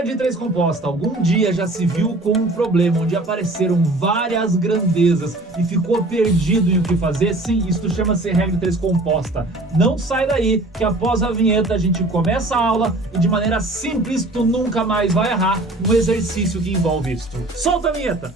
Regra de 3 composta. Algum dia já se viu com um problema onde apareceram várias grandezas e ficou perdido em o que fazer? Sim, isso chama-se regra de 3 composta. Não sai daí, que após a vinheta a gente começa a aula e de maneira simples tu nunca mais vai errar no exercício que envolve isto. Solta a vinheta!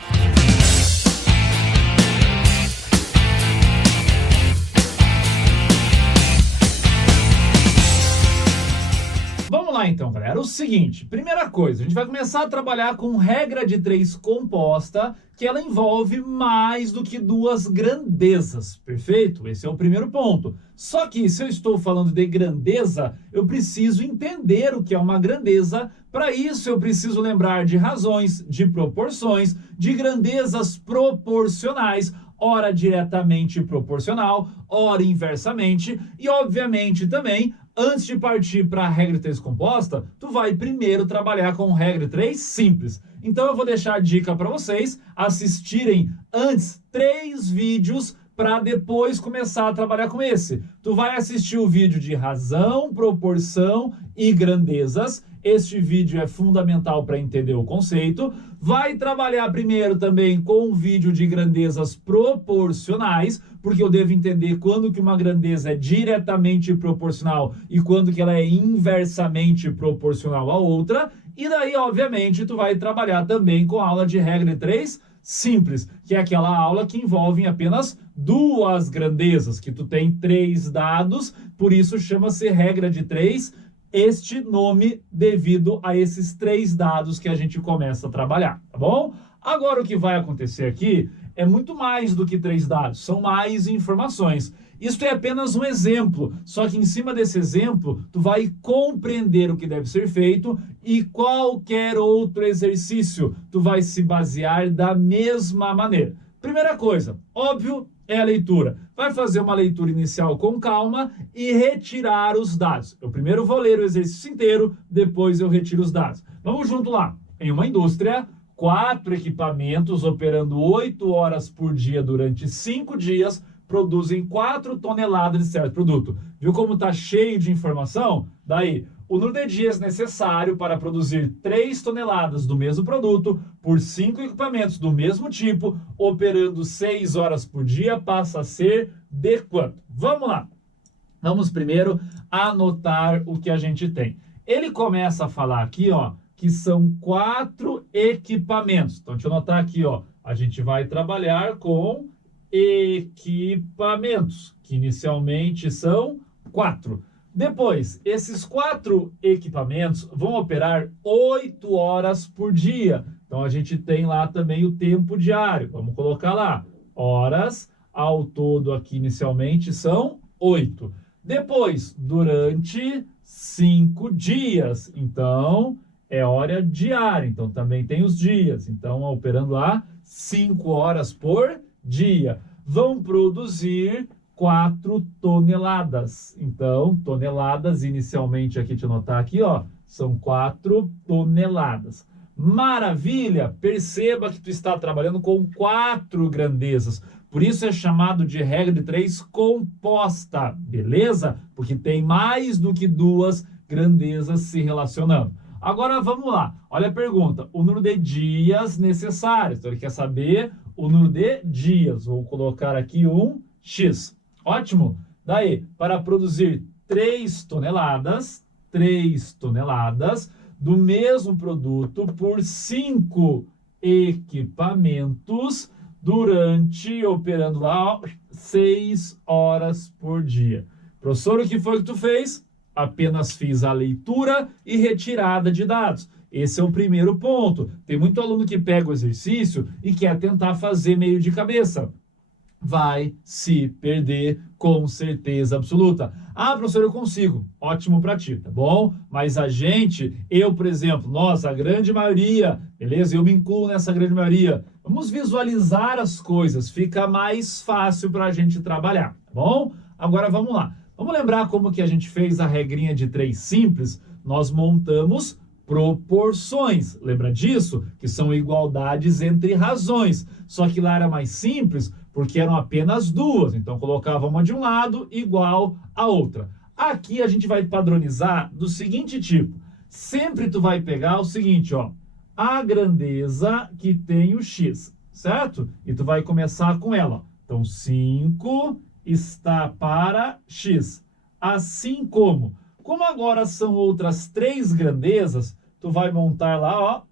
Vamos lá então, galera. O seguinte, primeira coisa, a gente vai começar a trabalhar com regra de 3 composta, que ela envolve mais do que 2 grandezas, perfeito? Esse é o primeiro ponto. Só que se eu estou falando de grandeza, eu preciso entender o que é uma grandeza. Para isso eu preciso lembrar de razões, de proporções, de grandezas proporcionais, ora diretamente proporcional, ora inversamente, e obviamente também, antes de partir para a regra 3 composta, tu vai primeiro trabalhar com regra 3 simples. Então eu vou deixar a dica para vocês assistirem antes 3 vídeos para depois começar a trabalhar com esse. Tu vai assistir o vídeo de razão, proporção e grandezas. Este vídeo é fundamental para entender o conceito. Vai trabalhar primeiro também com o vídeo de grandezas proporcionais, porque eu devo entender quando que uma grandeza é diretamente proporcional e quando que ela é inversamente proporcional à outra. E daí, obviamente, tu vai trabalhar também com a aula de regra 3 simples, que é aquela aula que envolve apenas 2 grandezas, que tu tem 3 dados, por isso chama-se regra de 3, este nome devido a esses 3 dados que a gente começa a trabalhar, tá bom? Agora o que vai acontecer aqui é muito mais do que 3 dados, são mais informações. Isto é apenas um exemplo, só que em cima desse exemplo, tu vai compreender o que deve ser feito e qualquer outro exercício, tu vai se basear da mesma maneira. Primeira coisa, óbvio, é a leitura. Vai fazer uma leitura inicial com calma e retirar os dados. Eu primeiro vou ler o exercício inteiro, depois eu retiro os dados. Vamos junto lá. Em uma indústria, 4 equipamentos operando 8 horas por dia durante 5 dias produzem 4 toneladas de certo produto. Viu como está cheio de informação? Daí, o número de dias necessário para produzir 3 toneladas do mesmo produto por 5 equipamentos do mesmo tipo, operando 6 horas por dia, passa a ser de quanto? Vamos lá. Vamos primeiro anotar o que a gente tem. Ele começa a falar aqui, ó, que são 4 equipamentos. Então, deixa eu anotar aqui, ó. A gente vai trabalhar com equipamentos, que inicialmente são 4. Depois, esses 4 equipamentos vão operar 8 horas por dia. Então, a gente tem lá também o tempo diário. Vamos colocar lá. Horas, ao todo aqui inicialmente são 8. Depois, durante 5 dias. Então, é hora diária. Então, também tem os dias. Então, operando lá 5 horas por dia. Vão produzir 4 toneladas. Então, toneladas, inicialmente aqui, deixa eu anotar aqui, ó, são 4 toneladas. Maravilha! Perceba que tu está trabalhando com 4 grandezas. Por isso é chamado de regra de 3 composta, beleza? Porque tem mais do que 2 grandezas se relacionando. Agora vamos lá. Olha a pergunta. O número de dias necessários. Então ele quer saber o número de dias. Vou colocar aqui um X. Ótimo. Daí, para produzir 3 toneladas do mesmo produto por 5 equipamentos durante, operando lá, 6 horas por dia. Professor, o que foi que tu fez? Apenas fiz a leitura e retirada de dados. Esse é o primeiro ponto. Tem muito aluno que pega o exercício e quer tentar fazer meio de cabeça. Vai se perder com certeza absoluta. Ah, professor, eu consigo. Ótimo para ti, tá bom? Mas a gente, eu, por exemplo, nós, a grande maioria, beleza? Eu me incluo nessa grande maioria. Vamos visualizar as coisas. Fica mais fácil para a gente trabalhar, tá bom? Agora vamos lá. Vamos lembrar como que a gente fez a regrinha de 3 simples? Nós montamos proporções. Lembra disso? Que são igualdades entre razões. Só que lá era mais simples porque eram apenas 2. Então colocava uma de um lado igual a outra. Aqui a gente vai padronizar do seguinte tipo. sempre tu vai pegar o seguinte, ó, a grandeza que tem o x, certo? E tu vai começar com ela. Então, 5 está para x. Assim como agora são outras 3 grandezas, tu vai montar lá, ó,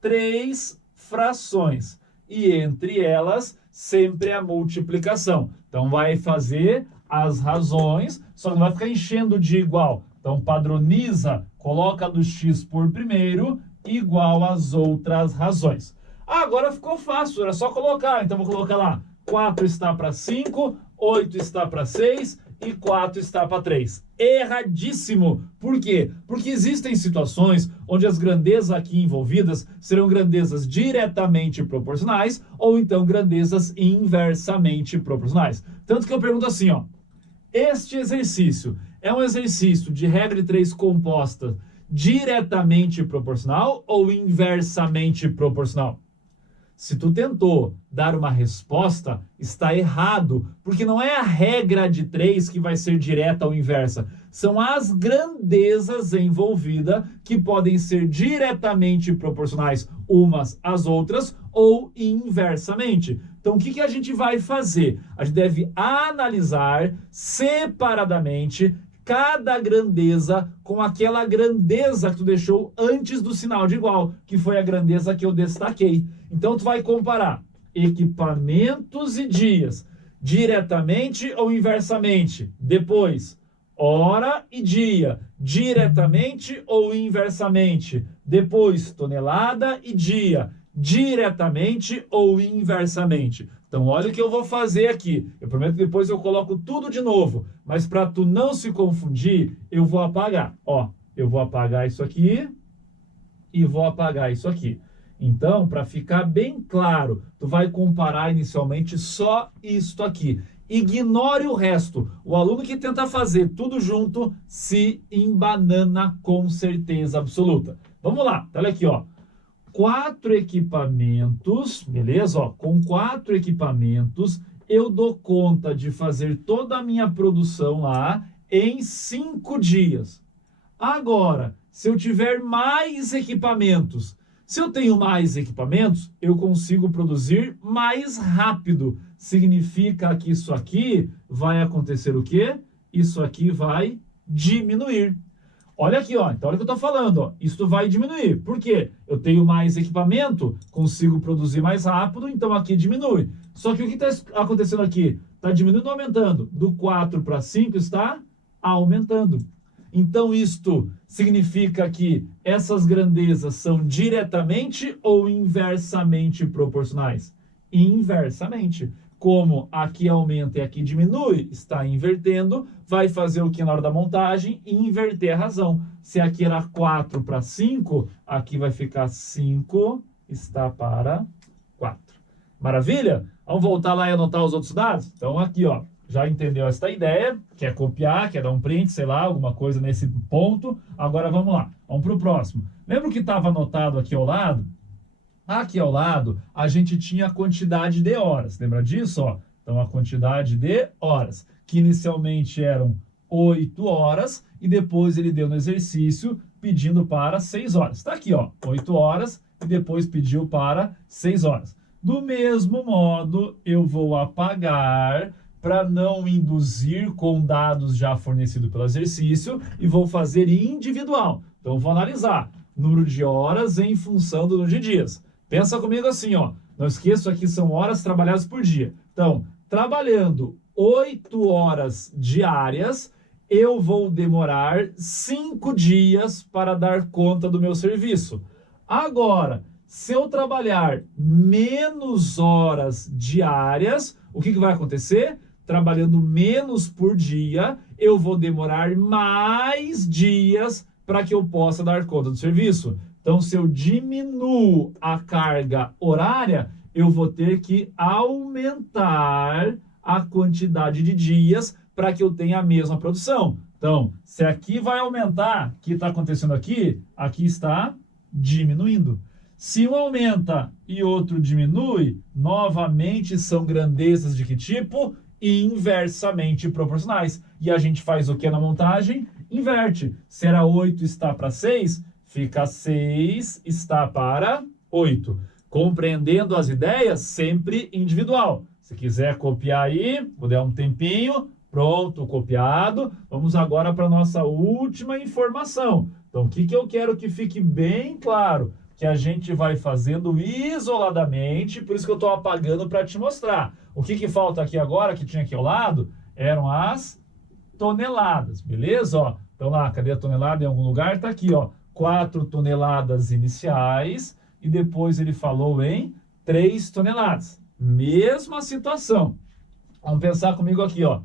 3 frações. E entre elas, sempre a multiplicação. Então, vai fazer as razões, só que não vai ficar enchendo de igual. Então, padroniza, coloca do x por primeiro, igual às outras razões. Agora ficou fácil, era só colocar. Então, vou colocar lá, 4 está para 5, 8 está para 6 e 4 está para 3. Erradíssimo! Por quê? Porque existem situações onde as grandezas aqui envolvidas serão grandezas diretamente proporcionais ou então grandezas inversamente proporcionais. Tanto que eu pergunto assim, ó, este exercício é um exercício de regra de 3 composta diretamente proporcional ou inversamente proporcional? Se tu tentou dar uma resposta, está errado, porque não é a regra de 3 que vai ser direta ou inversa. São as grandezas envolvidas que podem ser diretamente proporcionais umas às outras ou inversamente. Então, o que a gente vai fazer? A gente deve analisar separadamente cada grandeza com aquela grandeza que tu deixou antes do sinal de igual, que foi a grandeza que eu destaquei. Então, tu vai comparar equipamentos e dias, diretamente ou inversamente. Depois, hora e dia, diretamente ou inversamente. Depois, tonelada e dia, diretamente ou inversamente. Então, olha o que eu vou fazer aqui. Eu prometo que depois eu coloco tudo de novo. Mas para tu não se confundir, eu vou apagar. Ó, eu vou apagar isso aqui e vou apagar isso aqui. Então, para ficar bem claro, tu vai comparar inicialmente só isto aqui. Ignore o resto. O aluno que tenta fazer tudo junto se embanana com certeza absoluta. Vamos lá, olha aqui, ó. 4 equipamentos, beleza? Ó, com 4 equipamentos, eu dou conta de fazer toda a minha produção lá em 5 dias. Agora, se eu tiver mais equipamentos, se eu tenho mais equipamentos, eu consigo produzir mais rápido. Significa que isso aqui vai acontecer o quê? Isso aqui vai diminuir. Olha aqui, ó. Então, olha o que eu estou falando, ó. Isso vai diminuir. Por quê? Eu tenho mais equipamento, consigo produzir mais rápido, então aqui diminui. Só que o que está acontecendo aqui? Está diminuindo ou aumentando? Do 4 para 5 está aumentando. Então, isto significa que essas grandezas são diretamente ou inversamente proporcionais? Inversamente. Como aqui aumenta e aqui diminui, está invertendo, vai fazer o que na hora da montagem? Inverter a razão. Se aqui era 4 para 5, aqui vai ficar 5 está para 4. Maravilha? Vamos voltar lá e anotar os outros dados? Então aqui, ó, já entendeu esta ideia? Quer copiar, quer dar um print, sei lá, alguma coisa nesse ponto? Agora vamos lá, vamos para o próximo. Lembra o que estava anotado aqui ao lado? Aqui ao lado, a gente tinha a quantidade de horas. Lembra disso? Ó? Então, a quantidade de horas, que inicialmente eram 8 horas, e depois ele deu no exercício pedindo para 6 horas. Está aqui, ó, 8 horas, e depois pediu para 6 horas. Do mesmo modo, eu vou apagar para não induzir com dados já fornecidos pelo exercício, e vou fazer individual. Então, vou analisar número de horas em função do número de dias. Pensa comigo assim, ó. Não esqueça que são horas trabalhadas por dia. Então, trabalhando 8 horas diárias, eu vou demorar 5 dias para dar conta do meu serviço. Agora, se eu trabalhar menos horas diárias, o que vai acontecer? Trabalhando menos por dia, eu vou demorar mais dias para que eu possa dar conta do serviço. Então, se eu diminuo a carga horária, eu vou ter que aumentar a quantidade de dias para que eu tenha a mesma produção. Então, se aqui vai aumentar, o que está acontecendo aqui? Aqui está diminuindo. Se um aumenta e outro diminui, novamente são grandezas de que tipo? Inversamente proporcionais. E a gente faz o que na montagem? inverte. Se era 8 está para 6, fica 6 está para 8. Compreendendo as ideias, sempre individual. Se quiser copiar aí, vou dar um tempinho, pronto, copiado. Vamos agora para a nossa última informação. Então, o que eu quero que fique bem claro? Que a gente vai fazendo isoladamente, por isso que eu estou apagando para te mostrar. O que falta aqui agora, que tinha aqui ao lado, eram as toneladas, beleza? Ó, então lá, cadê a tonelada em algum lugar? Tá aqui, ó, 4 toneladas iniciais e depois ele falou em 3 toneladas. Mesma situação. Vamos pensar comigo aqui, ó.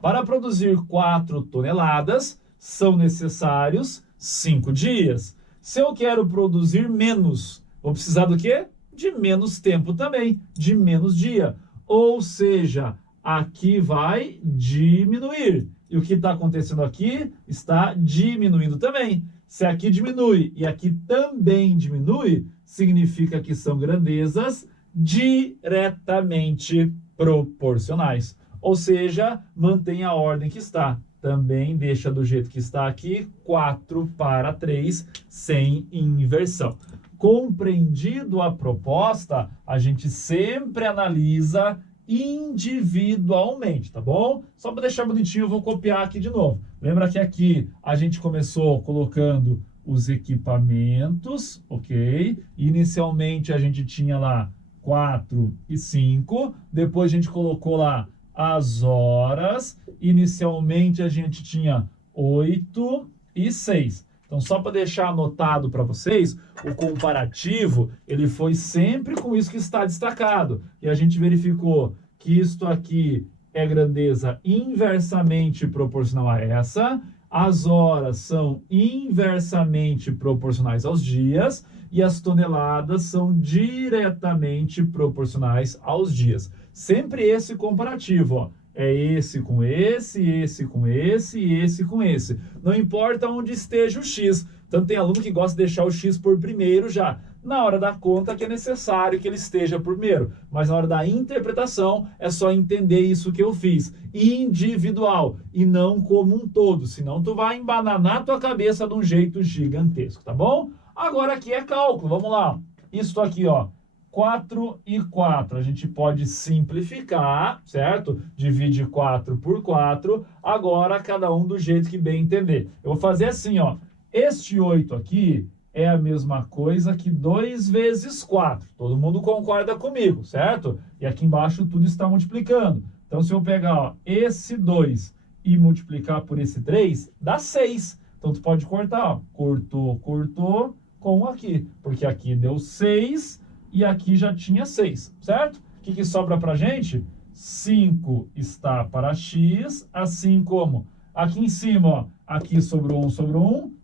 Para produzir 4 toneladas, são necessários 5 dias. Se eu quero produzir menos, vou precisar do quê? De menos tempo também, de menos dia. Ou seja, aqui vai diminuir. E o que está acontecendo aqui está diminuindo também. Se aqui diminui e aqui também diminui, significa que são grandezas diretamente proporcionais. Ou seja, mantém a ordem que está. Também deixa do jeito que está aqui, 4 para 3, sem inversão. Compreendido a proposta, a gente sempre analisa individualmente, tá bom? Só para deixar bonitinho, eu vou copiar aqui de novo. Lembra que aqui a gente começou colocando os equipamentos, ok? Inicialmente a gente tinha lá 4 e 5, depois a gente colocou lá as horas, inicialmente a gente tinha 8 e 6. Então, só para deixar anotado para vocês, o comparativo, ele foi sempre com isso que está destacado. E a gente verificou que isto aqui é grandeza inversamente proporcional a essa, as horas são inversamente proporcionais aos dias e as toneladas são diretamente proporcionais aos dias. Sempre esse comparativo, ó. É esse com esse com esse e esse com esse. Não importa onde esteja o X. Tanto tem aluno que gosta de deixar o X por primeiro já. Na hora da conta que é necessário que ele esteja por primeiro. Mas na hora da interpretação é só entender isso que eu fiz. Individual e não como um todo. Senão tu vai embananar tua cabeça de um jeito gigantesco, tá bom? Agora aqui é cálculo. Vamos lá. Isso aqui, ó. 4 e 4, a gente pode simplificar, certo? Divide 4 por 4, agora cada um do jeito que bem entender. Eu vou fazer assim, ó, este 8 aqui é a mesma coisa que 2 vezes 4, todo mundo concorda comigo, certo? E aqui embaixo tudo está multiplicando. Então se eu pegar, ó, esse 2 e multiplicar por esse 3, dá 6. Então tu pode cortar, ó, cortou com aqui, porque aqui deu 6, e aqui já tinha 6, certo? O que sobra para a gente? 5 está para x, assim como aqui em cima, ó, aqui sobrou 1,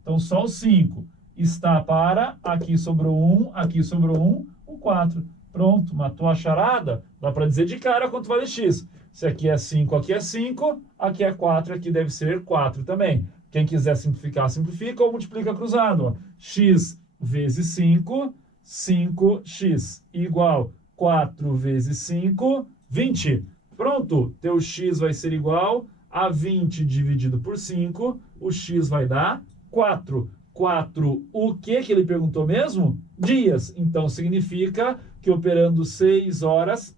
então só o 5 está para, aqui sobrou 1, o 4. Pronto, matou a charada? Dá para dizer de cara quanto vale x. Se aqui é 5, aqui é 5, aqui é 4, aqui deve ser 4 também. Quem quiser simplificar, simplifica ou multiplica cruzado. Ó. X vezes 5... 5x igual 4 vezes 5, 20. Pronto, teu x vai ser igual a 20 dividido por 5, o x vai dar 4. 4, o que ele perguntou mesmo? Dias. Então, significa que operando 6 horas,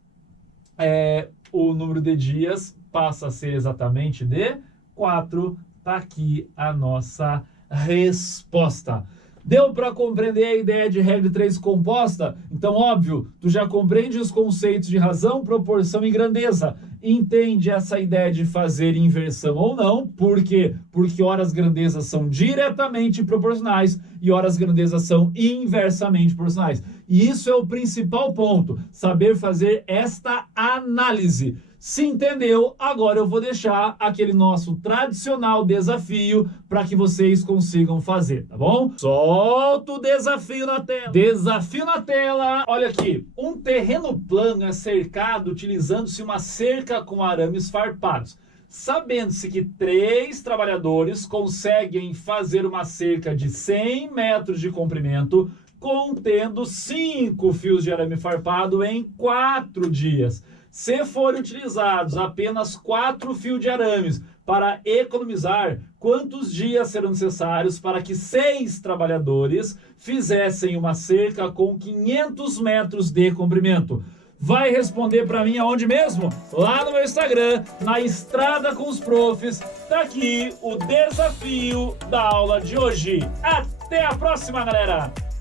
o número de dias passa a ser exatamente de 4. Tá aqui a nossa resposta. Deu para compreender a ideia de regra de 3 composta? Então, óbvio, tu já compreende os conceitos de razão, proporção e grandeza. Entende essa ideia de fazer inversão ou não? Por quê? Porque horas grandezas são diretamente proporcionais e horas grandezas são inversamente proporcionais. E isso é o principal ponto, saber fazer esta análise. Se entendeu, agora eu vou deixar aquele nosso tradicional desafio para que vocês consigam fazer, tá bom? Solta o desafio na tela. Desafio na tela. Olha aqui, um terreno plano é cercado utilizando-se uma cerca com arames farpados. Sabendo-se que 3 trabalhadores conseguem fazer uma cerca de 100 metros de comprimento, contendo 5 fios de arame farpado em 4 dias. Se forem utilizados apenas 4 fios de arames para economizar quantos dias serão necessários para que 6 trabalhadores fizessem uma cerca com 500 metros de comprimento? Vai responder para mim aonde mesmo? Lá no meu Instagram, na Estrada com os Profs. Tá aqui o desafio da aula de hoje. Até a próxima, galera!